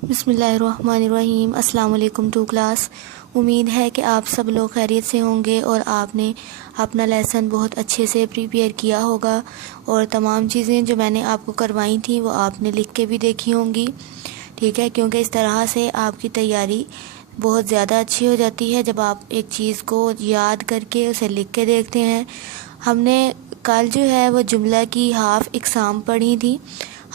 بسم اللہ الرحمن الرحیم۔ السلام علیکم ٹو کلاس۔ امید ہے کہ آپ سب لوگ خیریت سے ہوں گے اور آپ نے اپنا لیسن بہت اچھے سے پریپیئر کیا ہوگا، اور تمام چیزیں جو میں نے آپ کو کروائی تھیں وہ آپ نے لکھ کے بھی دیکھی ہوں گی، ٹھیک ہے؟ کیونکہ اس طرح سے آپ کی تیاری بہت زیادہ اچھی ہو جاتی ہے جب آپ ایک چیز کو یاد کر کے اسے لکھ کے دیکھتے ہیں۔ ہم نے کل جو ہے وہ جملہ کی ہاف اقسام پڑھی تھی،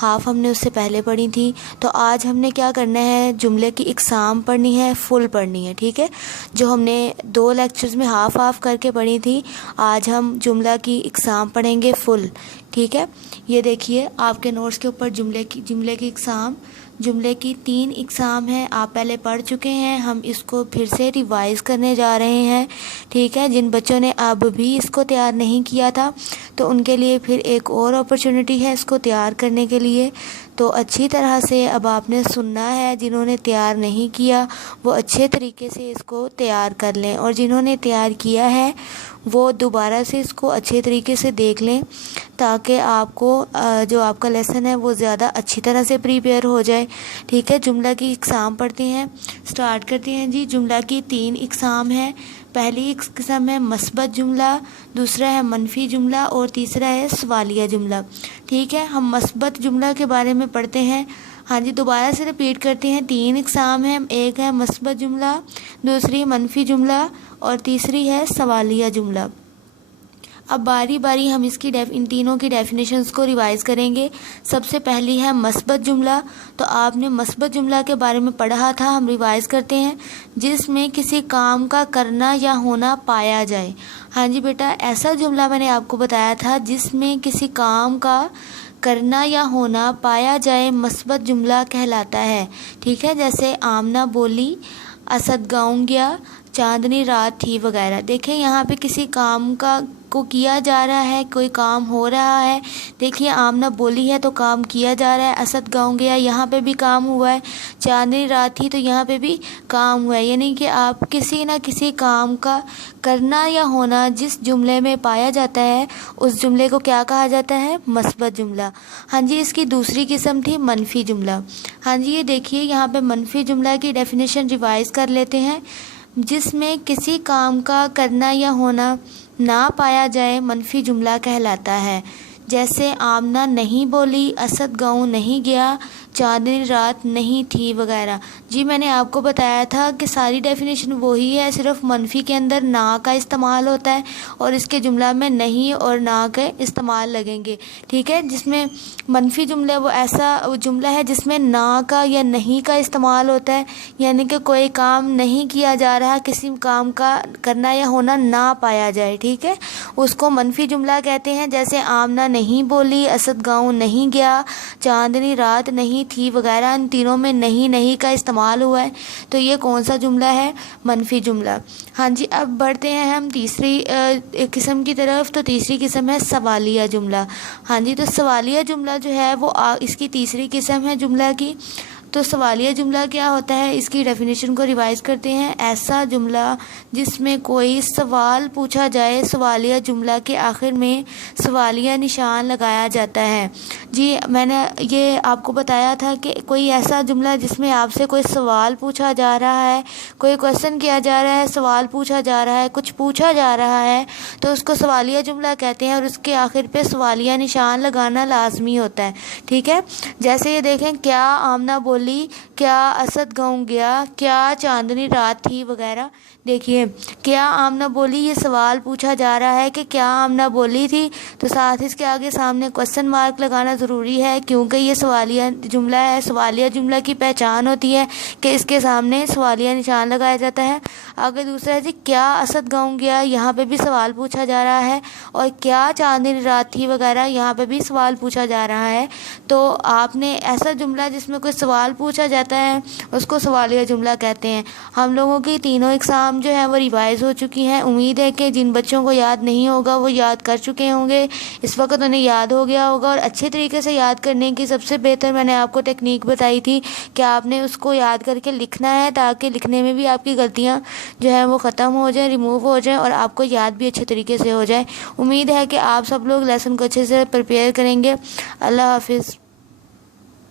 ہاف ہم نے اس سے پہلے پڑھی تھی، تو آج ہم نے کیا کرنا ہے، جملے کی اقسام پڑھنی ہے، فل پڑھنی ہے، ٹھیک ہے؟ جو ہم نے 2 لیکچرز میں ہاف ہاف کر کے پڑھی تھی، آج ہم جملہ کی اقسام پڑھیں گے فل، ٹھیک ہے؟ یہ دیکھیے آپ کے نوٹس کے اوپر جملے کی اقسام، جملے کی 3 اقسام ہیں، آپ پہلے پڑھ چکے ہیں، ہم اس کو پھر سے ریوائز کرنے جا رہے ہیں، ٹھیک ہے؟ جن بچوں نے اب بھی اس کو تیار نہیں کیا تھا تو ان کے لیے پھر ایک اور اپرچونٹی ہے اس کو تیار کرنے کے لیے، تو اچھی طرح سے اب آپ نے سننا ہے۔ جنہوں نے تیار نہیں کیا وہ اچھے طریقے سے اس کو تیار کر لیں، اور جنہوں نے تیار کیا ہے وہ دوبارہ سے اس کو اچھے طریقے سے دیکھ لیں، تاکہ آپ کو جو آپ کا لیسن ہے وہ زیادہ اچھی طرح سے پریپیئر ہو جائے، ٹھیک ہے؟ جملہ کی اقسام پڑھتے ہیں، سٹارٹ کرتے ہیں جی۔ جملہ کی 3 اقسام ہیں۔ پہلی قسم ہے مثبت جملہ، دوسرا ہے منفی جملہ، اور تیسرا ہے سوالیہ جملہ، ٹھیک ہے؟ ہم مثبت جملہ کے بارے میں پڑھتے ہیں۔ ہاں جی، دوبارہ سے رپیٹ کرتے ہیں، 3 اقسام ہیں، ایک ہے مثبت جملہ، دوسری منفی جملہ، اور تیسری ہے سوالیہ جملہ۔ اب باری باری ہم ان تینوں کی ڈیفینیشنز کو ریوائز کریں گے۔ سب سے پہلی ہے مثبت جملہ، تو آپ نے مثبت جملہ کے بارے میں پڑھا تھا، ہم ریوائز کرتے ہیں، جس میں کسی کام کا کرنا یا ہونا پایا جائے۔ ہاں جی بیٹا، ایسا جملہ میں نے آپ کو بتایا تھا جس میں کسی کام کا کرنا یا ہونا پایا جائے، مثبت جملہ کہلاتا ہے، ٹھیک ہے؟ جیسے آمنہ بولی، اسد گاؤں گیا، چاندنی رات تھی وغیرہ۔ دیکھیں یہاں پہ کسی کام کو کیا جا رہا ہے، کوئی کام ہو رہا ہے، دیکھیے آمنہ بولی ہے تو کام کیا جا رہا ہے، اسد گاؤں گیا یہاں پہ بھی کام ہوا ہے، چاندنی رات تھی تو یہاں پہ بھی کام ہوا ہے، یعنی کہ آپ کسی نہ کسی کام کا کرنا یا ہونا جس جملے میں پایا جاتا ہے اس جملے کو کیا کہا جاتا ہے؟ مثبت جملہ۔ ہاں جی، اس کی دوسری قسم تھی منفی جملہ۔ ہاں جی، یہ دیکھیے یہاں پہ منفی جملہ کی ڈیفینیشن ریوائز کر لیتے ہیں، جس میں کسی کام کا کرنا یا ہونا نہ پایا جائے، منفی جملہ کہلاتا ہے۔ جیسے آمنہ نہیں بولی، اسد گاؤں نہیں گیا، چاندنی رات نہیں تھی وغیرہ۔ جی میں نے آپ کو بتایا تھا کہ ساری ڈیفینیشن وہی ہے، صرف منفی کے اندر نہ کا استعمال ہوتا ہے اور اس کے جملہ میں نہیں اور نہ کے استعمال لگیں گے، ٹھیک ہے؟ جس میں منفی جملہ وہ ایسا جملہ ہے جس میں نہ کا یا نہیں کا استعمال ہوتا ہے، یعنی کہ کوئی کام نہیں کیا جا رہا، کسی کام کا کرنا یا ہونا نہ پایا جائے، ٹھیک ہے؟ اس کو منفی جملہ کہتے ہیں۔ جیسے آمنہ نہیں بولی، اسد گاؤں نہیں گیا، چاندنی رات نہیں تھی وغیرہ، ان تینوں میں نہیں کا استعمال ہوا ہے، تو یہ کون سا جملہ ہے؟ منفی جملہ۔ ہاں جی، اب بڑھتے ہیں ہم تیسری قسم کی طرف، تو تیسری قسم ہے سوالیہ جملہ۔ ہاں جی، تو سوالیہ جملہ جو ہے وہ اس کی تیسری قسم ہے جملہ کی۔ تو سوالیہ جملہ کیا ہوتا ہے، اس کی ڈیفینیشن کو ریوائز کرتے ہیں، ایسا جملہ جس میں کوئی سوال پوچھا جائے، سوالیہ جملہ کے آخر میں سوالیہ نشان لگایا جاتا ہے۔ جی میں نے یہ آپ کو بتایا تھا کہ کوئی ایسا جملہ جس میں آپ سے کوئی سوال پوچھا جا رہا ہے، کوئی کویشچن کیا جا رہا ہے، سوال پوچھا جا رہا ہے، کچھ پوچھا جا رہا ہے، تو اس کو سوالیہ جملہ کہتے ہیں، اور اس کے آخر پہ سوالیہ نشان لگانا لازمی ہوتا ہے، ٹھیک ہے؟ جیسے یہ دیکھیں، کیا آمنہ بولی، کیا اسد گاؤں گیا، کیا چاندنی رات تھی وغیرہ۔ دیکھیے کیا آمنہ بولی، یہ سوال پوچھا جا رہا ہے کہ کیا آمنہ بولی تھی، تو ساتھ اس کے آگے سامنے کویشچن مارک لگانا ضروری ہے، کیونکہ یہ سوالیہ جملہ ہے۔ سوالیہ جملہ کی پہچان ہوتی ہے کہ اس کے سامنے سوالیہ نشان لگایا جاتا ہے۔ آگے دوسرا ہے جی، کیا اسد گاؤں گیا، یہاں پہ بھی سوال پوچھا جا رہا ہے، اور کیا چاندنی رات تھی وغیرہ، یہاں پہ بھی سوال پوچھا جا رہا ہے۔ تو آپ نے ایسا جملہ جس میں کوئی سوال پوچھا جاتا ہے اس کو سوالیہ جملہ کہتے ہیں۔ ہم لوگوں کی تینوں اقسام جو ہے وہ ریوائز ہو چکی ہیں، امید ہے کہ جن بچوں کو یاد نہیں ہوگا وہ یاد کر چکے ہوں گے، اس وقت انہیں یاد ہو گیا ہوگا، اور اچھے طریقے سے یاد کرنے کی سب سے بہتر میں نے آپ کو ٹیکنیک بتائی تھی کہ آپ نے اس کو یاد کر کے لکھنا ہے، تاکہ لکھنے میں بھی آپ کی غلطیاں جو ہیں وہ ختم ہو جائیں، ریموو ہو جائیں، اور آپ کو یاد بھی اچھے طریقے سے ہو جائے۔ امید ہے کہ آپ سب لوگ لیسن کو اچھے سے پریپیئر کریں گے۔ اللہ حافظ۔